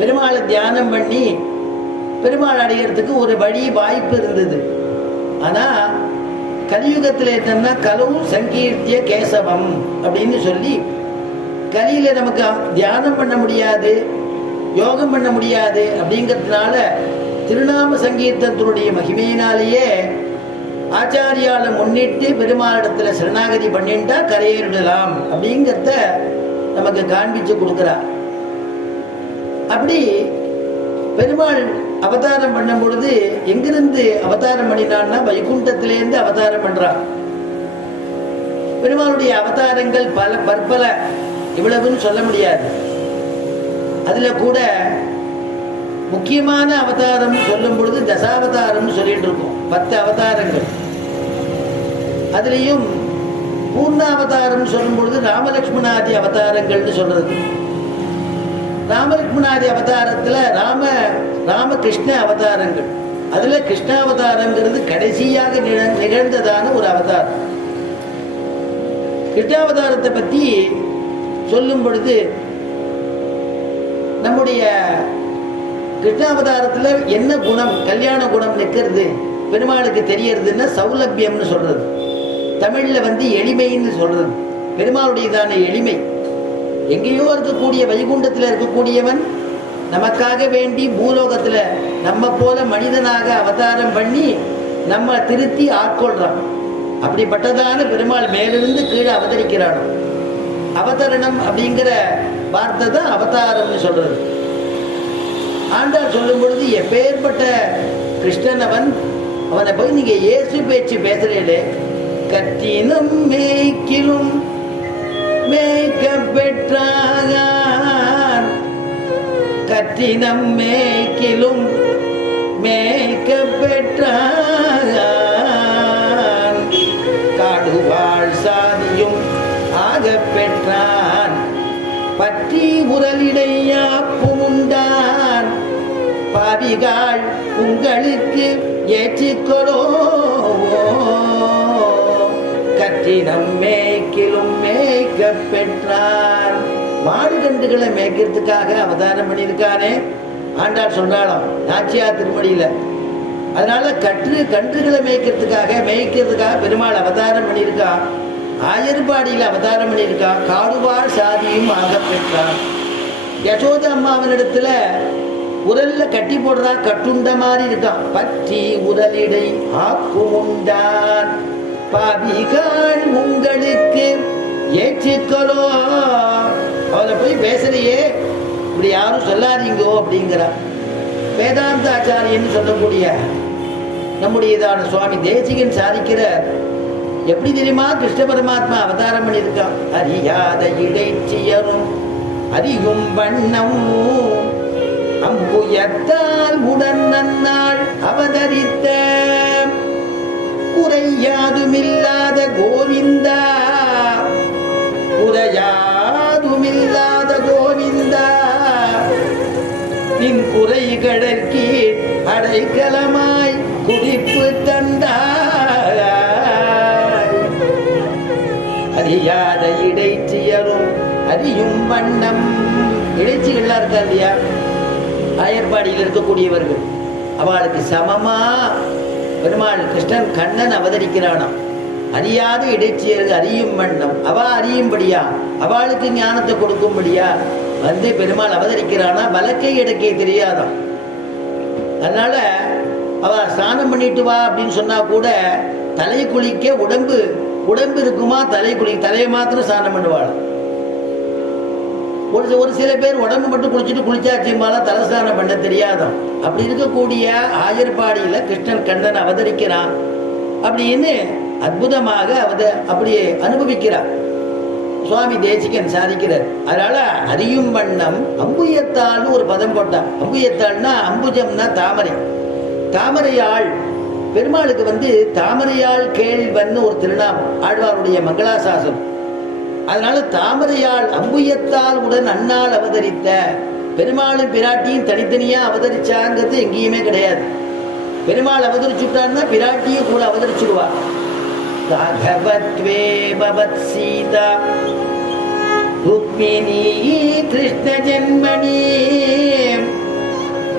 பெருமாளை தியானம் பண்ணி பெருமாள் அடையிறதுக்கு ஒரு வழி வாய்ப்பு இருந்தது. ஆனா கலியுகத்தில் என்னன்னா கலவும் சங்கீர்த்திய கேசவம் அப்படின்னு சொல்லி கலியில நமக்கு தியானம் பண்ண முடியாது யோகம் பண்ண முடியாது அப்படிங்கிறதுனால திருநாம சங்கீர்த்தத்தினுடைய மகிமையினாலேயே ஆச்சாரியால முன்னிட்டு பெருமாளிடத்துல சரணாகதி பண்ணிட்டா கரையேறிடலாம் அப்படிங்கிறத நமக்கு காண்பிச்சு கொடுக்குறார். அப்படி பெருமாள் அவதாரம் பண்ணும் பொழுது எங்கிருந்து அவதாரம் பண்ணினான்னா வைகுண்டத்திலேருந்து அவதாரம் பண்றான். பெருமாளுடைய அவதாரங்கள் பல பற்பல இவ்வளவுன்னு சொல்ல முடியாது. அதுல கூட முக்கியமான அவதாரம் சொல்லும் பொழுது தசாவதாரம்னு சொல்லிட்டு இருக்கோம். பத்து அவதாரங்கள். அதுலேயும் பூர்ணாவதாரம் சொல்லும் பொழுது ராமலட்சுமணாதி அவதாரங்கள்னு சொல்றது. ராமலட்சுமணாதி அவதாரத்துல ராம ராமகிருஷ்ண அவதாரங்கள். அதுல கிருஷ்ணாவதாரங்கிறது கடைசியாக நிகழ்ந்ததான ஒரு அவதாரம். கிருஷ்ணாவதாரத்தை பத்தி சொல்லும் பொழுது நம்முடைய கிருஷ்ணாவதாரத்துல என்ன குணம் கல்யாண குணம் நிற்கிறது பெருமாளுக்கு தெரியறதுன்னா சௌலபியம்னு சொல்றது. தமிழ்ல வந்து எளிமைன்னு சொல்றது. பெருமாளுடையதான எளிமை. எங்கேயோ இருக்கக்கூடிய வைகுண்டத்தில் இருக்கக்கூடியவன் நமக்காக வேண்டி பூலோகத்தில் நம்ம போல மனிதனாக அவதாரம் பண்ணி நம்ம திருத்தி ஆட்கொள்றான். அப்படிப்பட்டதான பெருமாள் மேலிருந்து கீழே அவதரிக்கிறானோ. அவதரணம் அப்படிங்கிற வார்த்தை தான் அவதாரம்னு சொல்றது. ஆண்டாள் சொல்லும் பொழுது எப்பேற்பட்ட கிருஷ்ணன் அவன் அவனை போய் நீங்க இயேசு பேச்சு பேசுறீங்களே கத்தினும் மேய்க்கிலும் மேய்க்க பெற்றான் கற்றினம் மேய்க்கிலும் மேய்க்க பெற்றான் காடுவாழ் சாதியும் ஆக பெற்றான். பற்றி உரலிடையாப்பும் உண்டான். பாவிகாள் உங்களுக்கு ஏற்றிக்கொளோ இருக்கிறார் மாடு கண்டுகளை மேய்க்கிறதுக்காக அவதாரம் பண்ணியிருக்கானே? ஆண்டாள் சொன்னாலும் நாச்சியார் திருமணியில் அதனால கற்று கன்றுகளை மேய்க்கிறதுக்காக மேய்க்கிறதுக்காக பெருமாள் அவதாரம் பண்ணியிருக்கான். ஆயர்பாடியில் அவதாரம் பண்ணியிருக்கான். காடுவார் சாதியும் ஆக பெற்றான். யசோத அம்மாவினிடத்துல உரல்ல கட்டி போடுறா கட்டுண்ட மாதிரி இருக்கான். பற்றி உரலிடை ஆக்குமுண்டான் பாவிகள் உங்களுக்கு ஏற்றிக்கலோ. அவளை போய் பேசலையே இப்படி யாரும் சொல்லாதீங்கோ அப்படிங்கிறா. வேதாந்த ஆச்சாரியன்னு சொல்லக்கூடிய நம்முடையதான சுவாமி தேசிகன் சாதிக்கிற எப்படி தெரியுமா? கிருஷ்ண பரமாத்மா அவதாரம் பண்ணியிருக்கான். அறியாத இடைச்சியரும் அறியும் வண்ணம் அம்புயத்தால் உடன் நன்னாள் அவதரித்த குறையாதுமில்லாத கோவிந்த கடற்கீழ் அடைக்கலமாய் குதிப்பு தந்தாய். அறியாத இடைச்சியரும் அறியும் வண்ணம். இடைச்சிகள்லாம் இருக்கா இல்லையா ஆயர்பாடியில் இருக்கக்கூடியவர்கள். அவளுக்கு சமமா? பெருமாள் கிருஷ்ணன் கண்ணன் அவதரிக்கிறானாம். அறியாத இடைச்சியர்கள் அறியும் வண்ணம். அவ அறியும்படியா? அவளுக்கு ஞானத்தை கொடுக்கும்படியா? வந்து பெருமாள் அவதரிக்கிறானா? வழக்கை இடக்கே தெரியாதான் அதனால அவ ஸ்நானம் பண்ணிட்டு வா அப்படின்னு சொன்னா கூட தலை குளிக்க உடம்பு உடம்பு இருக்குமா? தலை குளி தலையை மாத்திரம் ஸ்நானம் பண்ணுவாள்? ஒரு ஒரு சில பேர் உடம்பு மட்டும் குளிச்சுட்டு குளிச்சாச்சுமால தலை ஸ்நானம் பண்ண தெரியாதான் அப்படி இருக்கக்கூடிய ஆயர்பாடியில கிருஷ்ணன் கண்ணன் அவதரிக்கிறான் அப்படின்னு அற்புதமாக அவத அப்படியே அனுபவிக்கிறான். சுவாமி தேசிகன் சாதிக்கிறார். அதனால அறியும் வண்ணம் அம்புயத்தாள்னு ஒரு பதம் போட்டான். அம்புயத்தாள்னா அம்புஜம்னா தாமரை. தாமரையாள் பெருமாளுக்கு வந்து தாமரையாள் கேள்வன்னு ஒரு திருநாமம் ஆழ்வாருடைய மங்களாசாசனம். அதனால தாமரையாள் அம்புயத்தால் உடன் அண்ணால் அவதரித்த பெருமாளும் பிராட்டியும் தனித்தனியா அவதரிச்சாங்கிறது எங்கேயுமே கிடையாது. பெருமாள் அவதரிச்சுட்டான்னா பிராட்டியும் கூட அவதரிச்சுடுவா भवद्वे भवत्सीता रुक्मिणी कृष्णजन्मणी